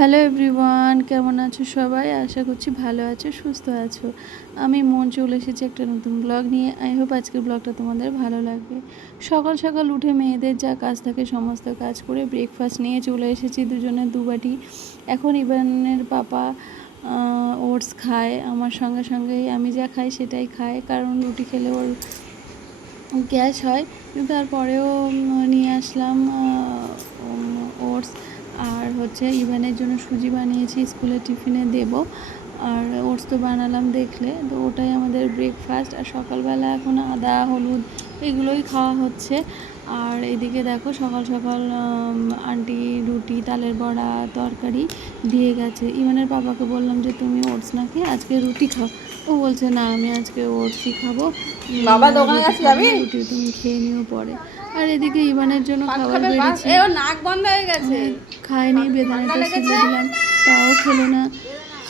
Hello everyone, কেমন আছো সবাই? আশা করছি ভালো আছো, সুস্থ আছো। আমি মন চলে এসেছি একটা নতুন ব্লগ নিয়ে। আই হোপ আজকের ব্লগটা তোমাদের ভালো লাগবে। সকাল সকাল উঠে মেয়েদের যা কাজ থাকে সমস্ত কাজ করে ব্রেকফাস্ট নিয়ে চলে এসেছি, দুজনে দুবাটি। এখন ইভানের পাপা ওটস খায়, আমার সঙ্গে সঙ্গেই আমি যা খাই সেটাই খায়, কারণ রুটি খেলে ওর গ্যাস হয়। কিন্তু তারপরেও নিয়ে আসলাম ওটস। আর হচ্ছে ইভানের জন্য সুজি বানিয়েছি, স্কুলে টিফিনে দেব। আর ওটস তো বানালাম দেখলে, তো ওটাই আমাদের ব্রেকফাস্ট। আর সকালবেলা এখন আদা হলুদ এগুলোই খাওয়া হচ্ছে। আর এদিকে দেখো সকাল সকাল আন্টি রুটি, তালের বড়া, তরকারি দিয়ে গেছে। ইভানের বাবাকে বললাম যে তুমি ওটস না খেয়ে আজকে রুটি খাও। ও বলছে না, আমি আজকে ওটসই খাবো, বাবা দোকানে গেছে যাবি? রুটি তুমি খেয়ে নিও পরে। আর এদিকে ইভানের জন্য খাবার খাবে বেড়েছি, এ ওর নাক বন্ধ হয়ে গেছে। খায়নি। বেদানাটা ছেড়ে দিলাম, তাও খেলো না,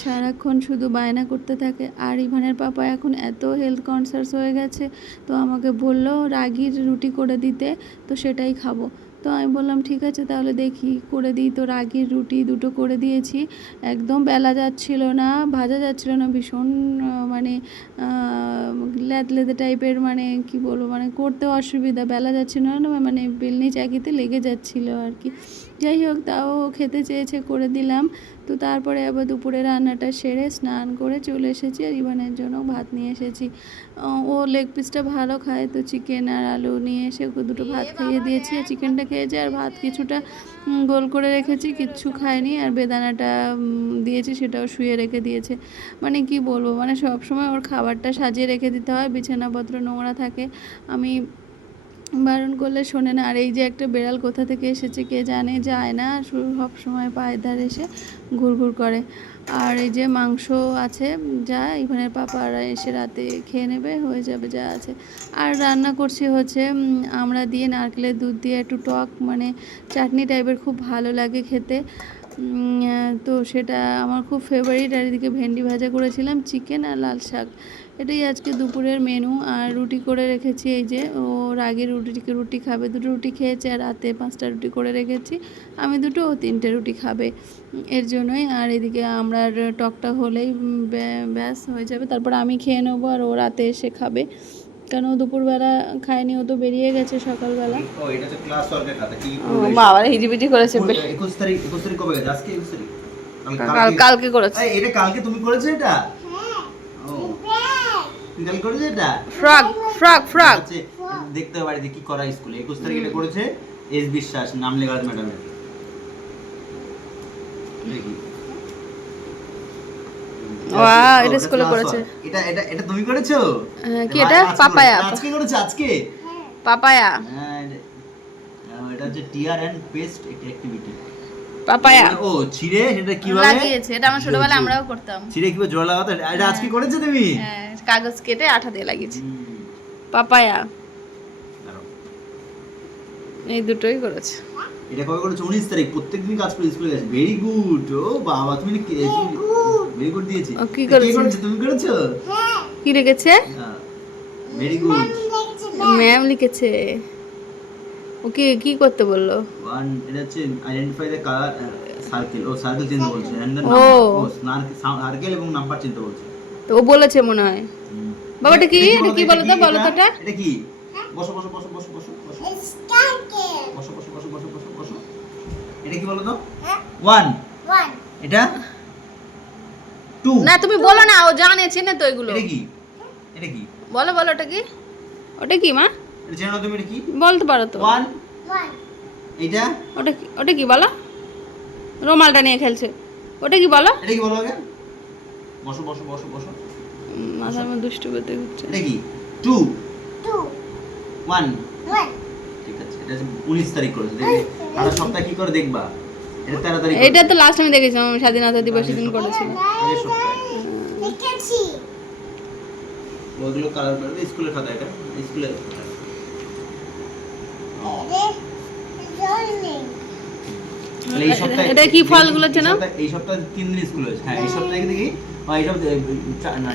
সারাক্ষণ শুধু বায়না করতে থাকে। আর ইভানের পাপা এখন এত হেলথ কনসাস হয়ে গেছে, তো আমাকে বললো রাগির রুটি করে দিতে, তো সেটাই খাবো। তো আমি বললাম ঠিক আছে তাহলে দেখি করে দিই। তো রাগির রুটি দুটো করে দিয়েছি। একদম বেলা যাচ্ছিল না, ভাজা যাচ্ছিল না, ভীষণ মানে লেদে টাইপের, মানে কি বলবো, মানে করতে অসুবিধা, বেলা যাচ্ছিল না, মানে বেলনি চাকিতে লেগে যাচ্ছিলো আর কি। যাই হোক, তাও খেতে চেয়েছে, করে দিলাম। তো তারপরে আবার দুপুরে রান্নাটা সেরে স্নান করে চলে এসেছি। আর ইভানের জন্য ভাত নিয়ে এসেছি। ও লেগ পিসটা ভালো খায়, তো চিকেন আর আলু নিয়ে এসে ওকে দুটো ভাত খাইয়ে দিয়েছি। আর চিকেনটা খেয়েছে, আর ভাত কিছুটা গোল করে রেখেছি, কিচ্ছু খায়নি। আর বেদানাটা দিয়েছি, সেটাও শুয়ে রেখে দিয়েছে। মানে কি বলবো, মানে সব সময় ওর খাবারটা সাজিয়ে রেখে দিতে হয়, বিছানাপত্র নোংরা থাকে, আমি বারণ করলে শোনে না। আর এই যে একটা বেড়াল কোথা থেকে এসেছে কে জানে, যায় না, সব সময় পায়ের ধারে এসে ঘুরঘুর করে। আর এই যে মাংস আছে, যা ইভানের পাপারা এসে রাতে খেয়ে নেবে, হয়ে যাবে যা আছে। আর রান্না করছি হচ্ছে আমরা দিয়ে নারকেলের দুধ দিয়ে একটু টক, মানে চাটনি টাইপের, খুব ভালো লাগে খেতে। তো সেটা আমার খুব ফেভারিট। আর এদিকে ভেন্ডি ভাজা করেছিলাম, চিকেন আর লাল শাক, এটাই আজকে দুপুরের মেনু। আর রুটি করে রেখেছি, এই যে ও রাগের রুটি খাবে, দুটো রুটি খেয়েছে। আর রাতে 5টা রুটি করে রেখেছি, আমি দুটো, ও 3টে রুটি খাবে, এর জন্যই। আর এদিকে আমরা টকটা হলেই ব্যাস হয়ে যাবে, তারপর আমি খেয়ে নেবো, আর ও রাতে এসে খাবে, কেন দুপুরবেলা খায়নি, ও তো বেরিয়ে গেছে সকালবেলা। ও এটা তো ক্লাস ওয়ার্কের খাতা কি বাবা হিজিবিজি করেছে। 21 তারিখ কবে গেছে? আজকে 21 তারিখ। কালকে করেছে। এই এটা কালকে তুমি করেছো এটা? ও তুমি কালকে করেছো এটা? ফ্রক আচ্ছা, দেখতে হবে বাড়িতে কি করা স্কুলে। 21 তারিখ এটা করেছে এস বিশ্বাস, নাম লেখা আছে ম্যাডামের। দেখি ওয়াও, এটা স্কুলে করেছে। এটা এটা এটা তুমি করেছো? কি এটা? পাপায়া। আজকে করেছো আজকে? পাপায়া। হ্যাঁ, এটা হচ্ছে টিয়ার এন্ড পেস্ট অ্যাক্টিভিটি। পাপায়া। ও ছিড়ে সেটা কিভাবে লাগিয়েছে, এটা আমরা ছোটবেলায় আমরাও করতাম। ছিড়ে কিভাবে জোড়া লাগাতে, এটা আজকে করেছো তুমি? হ্যাঁ, কাগজ কেটে আঠা দিয়ে লাগিয়েছে। পাপায়া, এই দুটোই করেছে। এটা কবে করেছো? 19 তারিখ। প্রত্যেকদিন কাজ করে স্কুলে গেছে। Very good. ও বাবা, তুমি ভেরি গুড দিয়েছি। ও কি কে করেছে? করেছো? তুমি করেছো? কি লিখেছে? Very good. ম্যাম লিখেছে। ওকে কি করতে বললো? ওয়ান, এটা হচ্ছে identify the colour circle. O circle চিনতে বলছে, এন্ড দ্য ও। নাম্বার। ও সার্কেল এবং নাম্বার চিনতে বলছে। তো ও বলেছে মনে হয়। বাবা এটা কি? এটা কি বলো তো, বলো তো এটা। এটা কি? বসো বসো বসো বসো বসো বসো বসো বসো বসো বসো বসো বসো। এটা কি বলো তো? 1 এটা 2। না তুমি বলো না, ও জানে, চেনে তো এগুলো। এটা কি? এটা কি? বলো বলো, ওটা কি? ওটা কি মা? এটা জানো তুমি? এটা কি? বলতে পারো তো। 1 এটা ওটা কি? ওটা কি বলো? রুমালটা নিয়ে খেলছে, ওটা কি বলো? এটা কি বলো আগে? বসো বসো বসো বসো। মাথার মধ্যে দুষ্টু করতে হচ্ছে। এটা কি? 2 1 ঠিক আছে। এটা 19 তারিখ করেছে। দেখবে আর সপ্তাহে কি করে দেখবা। এটা 13 তারিখ। এটা তো লাস্ট আমি দেখেছিলাম, স্বাধীনতা দিবসের দিন করেছিল। আগের সপ্তাহে লিখেছি। ওগুলো কালার করবে স্কুলের খাতা। এটা স্কুলের খাতা। এই সপ্তাহে এটা কি ফলগুলো চেনো? এই সপ্তাহে 3 দিন স্কুল হয়েছে। হ্যাঁ, এই সপ্তাহে দেখি এই সপ্তাহে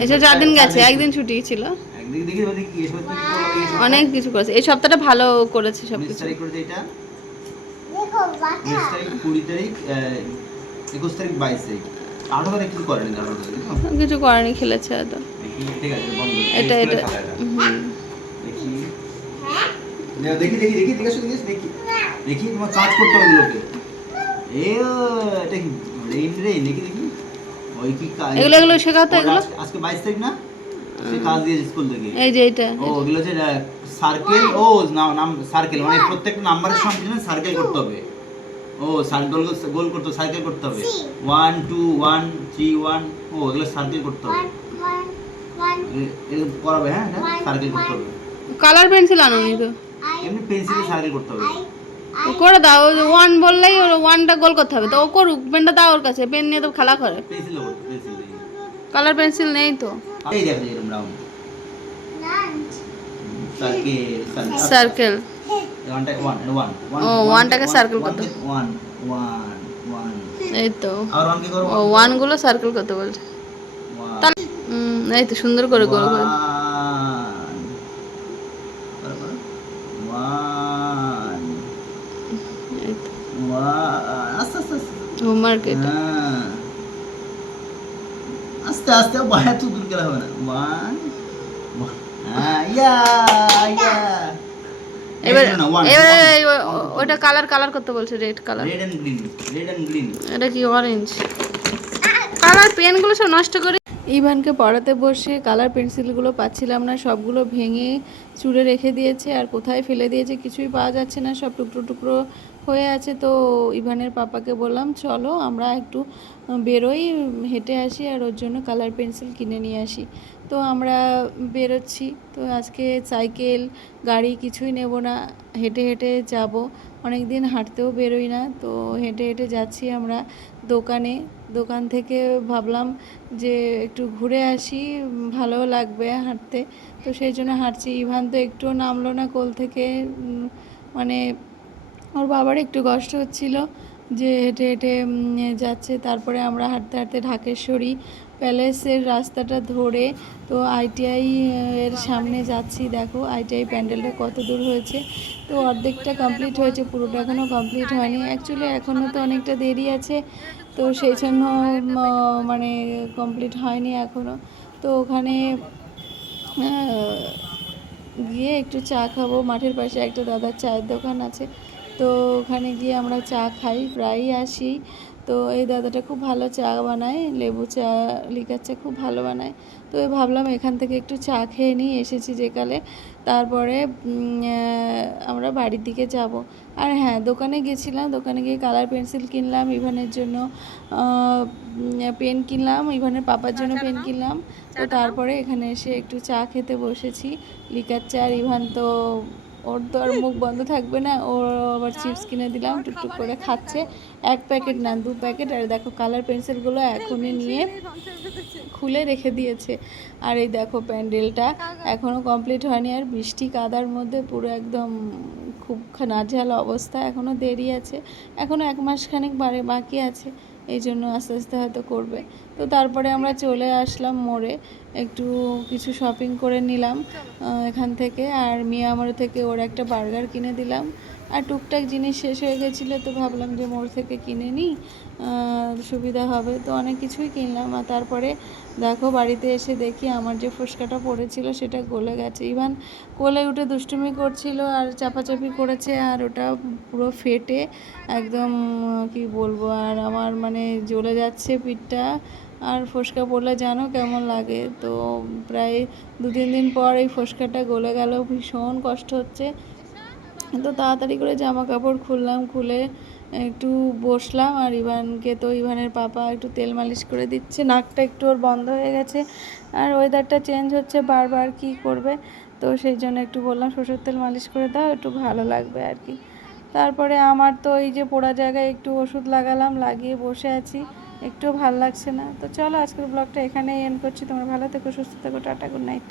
এটা 4 দিন গেছে, একদিন ছুটি ছিল। একদিকে দেখি ওদিকে কি এসব অনেক কিছু করেছে এই সপ্তাহটা, ভালো করেছে সব 19 কিছু। তারিখ করেছে এটা। দেখো বাটা 19 তারিখ, 20 তারিখ 21 তারিখ 22 তারিখ 18 তারিখ কিছু করেনি, 18 তারিখ কিছু করেনি, খেলেছে হয়তো। ঠিক আছে বন্ধ। এটা এটা দেখি দেখি দেখি দেখি দেখি দেখি দেখি দেখি তোমার কাজ করতে হবে এগুলোকে। এটা কি রেইন দেখি দেখি ওই কি কাজ, এগুলো শেখাতো। এগুলো আজকে 22 তারিখ না, সে কাজ দিয়ে স্কুল থেকে। এই যে এটা ওগুলো হচ্ছে সার্কেল, নাম সার্কেল, মানে প্রত্যেকটা নাম্বারের সঙ্গে সার্কেল করতে হবে। সার্কেল গোল করতে হবে, সার্কেল করতে হবে 1 2 1 3 1। এগুলো সার্কেল করতে হবে, এগুলো করাবে। হ্যাঁ সার্কেল করতে হবে। কালার পেন্সিল আনোনি তো? এমনি পেন্সিলে সার্কেল করতে হবে। করে দাও, 1 বললেই ওর 1টা গোল করতে হবে। তো ও করুক, পেনটা দাও ওর কাছে, পেন নিয়ে তো খেলা করে। পেন্সিলে করতে, পেন্সিল দিয়ে। কালার পেন্সিল নেই তো। এই দেখো এরকম রাউন্ড সার্কেল। সার্কেল। ও 1টাকে সার্কেল করতে। 1 1 এই তো। আর 1 কি করব? 1 গুলো সার্কেল করতে বলছে। এই তো সুন্দর করে গোল করে। 1 এই তো 1 আস্তে আস্তে আস্তে। হোমওয়ার্ক এটা। আস্তে আস্তে বাইরে তো দূর গেলে হবে না। 1 ইয়া ইয়া। এবার ওটা কালার করতে বলছে, red colour. Red and green, red and green. এটা কি অরেঞ্জ কালার? পেনগুলো সব নষ্ট করে। ইভানকে পড়াতে বসে কালার পেন্সিলগুলো পাচ্ছিলাম না, সবগুলো ভেঙে চুড়ে রেখে দিয়েছে, আর কোথায় ফেলে দিয়েছে কিছুই পাওয়া যাচ্ছে না, সব টুকরো টুকরো হয়ে আছে। তো ইভানের পাপাকে বললাম চলো আমরা একটু বেরোই, হেঁটে আসি, আর ওর জন্য কালার পেন্সিল কিনে নিয়ে আসি। তো আমরা বেরোচ্ছি। তো আজকে সাইকেল গাড়ি কিছুই নেব না, হেঁটে হেঁটে যাব। অনেক দিন হাঁটতেও বেরোই না, তো হেঁটে হেঁটে যাচ্ছি আমরা দোকান থেকে ভাবলাম যে একটু ঘুরে আসি, ভালোও লাগবে হাঁটতে। তো সেই জন্য হাঁটছি। ইভান তো একটুও নামলো না কোল থেকে, মানে ওর বাবার একটু কষ্ট হচ্ছিল যে হেঁটে হেঁটে যাচ্ছে। তারপরে আমরা হাঁটতে হাঁটতে ঢাকেশ্বরী প্যালেসের রাস্তাটা ধরে তো আইটিআই এর সামনে যাচ্ছি। দেখো আইটিআই প্যান্ডেলটা কত দূর হয়েছে, তো অর্ধেকটা কমপ্লিট হয়েছে, পুরোটা এখনও কমপ্লিট হয়নি। অ্যাকচুয়ালি এখনও তো অনেকটা দেরি আছে, তো সেই জন্য মানে কমপ্লিট হয়নি এখনও। তো ওখানে গিয়ে একটু চা খাবো। মাঠের পাশে একটা দাদার চায়ের দোকান আছে, তো ওখানে গিয়ে আমরা চা খাই, প্রায়ই আসি। তো এই দাদাটা খুব ভালো চা বানায়, লেবু চা, লিকার চা খুব ভালো বানায়। তো ভাবলাম এখান থেকে একটু চা খেয়ে নিই, এসেছি যেকালে। তারপরে আমরা বাড়ির দিকে যাব। আর হ্যাঁ, দোকানে গেছিলাম, দোকানে গিয়ে কালার পেন্সিল কিনলাম, ইভানের জন্য পেন কিনলাম, ইভানের পাপার জন্য পেন কিনলাম। তো তারপরে এখানে এসে একটু চা খেতে বসেছি, লিকার চা। আর ইভান তো ওর তো আর মুখ বন্ধ থাকবে না, ওর আবার চিপস কিনে দিলাম, টুকটুক করে খাচ্ছে। 1 প্যাকেট না 2 প্যাকেট। আর দেখো কালার পেন্সিলগুলো এখনই নিয়ে খুলে রেখে দিয়েছে। আর এই দেখো প্যান্ডেলটা এখনও কমপ্লিট হয়নি, আর বৃষ্টি কাদার মধ্যে পুরো একদম খুব নাজেহাল অবস্থা। এখনও দেরি আছে, এখনও 1 মাস খানিক বাকি আছে, এই জন্য আস্তে আস্তে হয়তো করবে। তো তারপরে আমরা চলে আসলাম মোড়ে, একটু কিছু শপিং করে নিলাম এখান থেকে। আর মিয়ামোড় থেকে ওর একটা বার্গার কিনে দিলাম। আর টুকটাক জিনিস শেষ হয়ে গেছিলো, তো ভাবলাম যে মোড় থেকে কিনে নিই, সুবিধা হবে। তো অনেক কিছুই কিনলাম। আর তারপরে দেখো বাড়িতে এসে দেখি আমার যে ফোসকাটা পড়েছিল সেটা গলে গেছে। ইভান কোলে উঠে দুষ্টুমি করছিল আর চাপাচাপি করেছে, আর ওটা পুরো ফেটে একদম কি বলবো, আর আমার মানে জ্বলে যাচ্ছে পিঠটা। আর ফোসকা পড়লে জানো কেমন লাগে। তো প্রায় 2-3 দিন পর এই ফোসকাটা গলে গেল, ভীষণ কষ্ট হচ্ছে। তো তাড়াতাড়ি করে জামা কাপড় খুললাম, খুলে একটু বসলাম। আর ইভানের পাপা একটু তেল মালিশ করে দিচ্ছে, নাকটা একটু ওর বন্ধ হয়ে গেছে। আর ওয়েদারটা চেঞ্জ হচ্ছে বারবার, কি করবে, তো সেই জন্য একটু বললাম সরষের তেল মালিশ করে দাও, একটু ভালো লাগবে আর কি। তারপরে আমার তো এই যে পোড়া জায়গায় একটু ওষুধ লাগালাম, লাগিয়ে বসে আছি, একটু ভালো লাগছে না। তো চলো আজকের ব্লগটা এখানেই এন্ড করছি। তোমরা ভালো থেকো, সুস্থ থেকো, টাটা, গুড নাইট।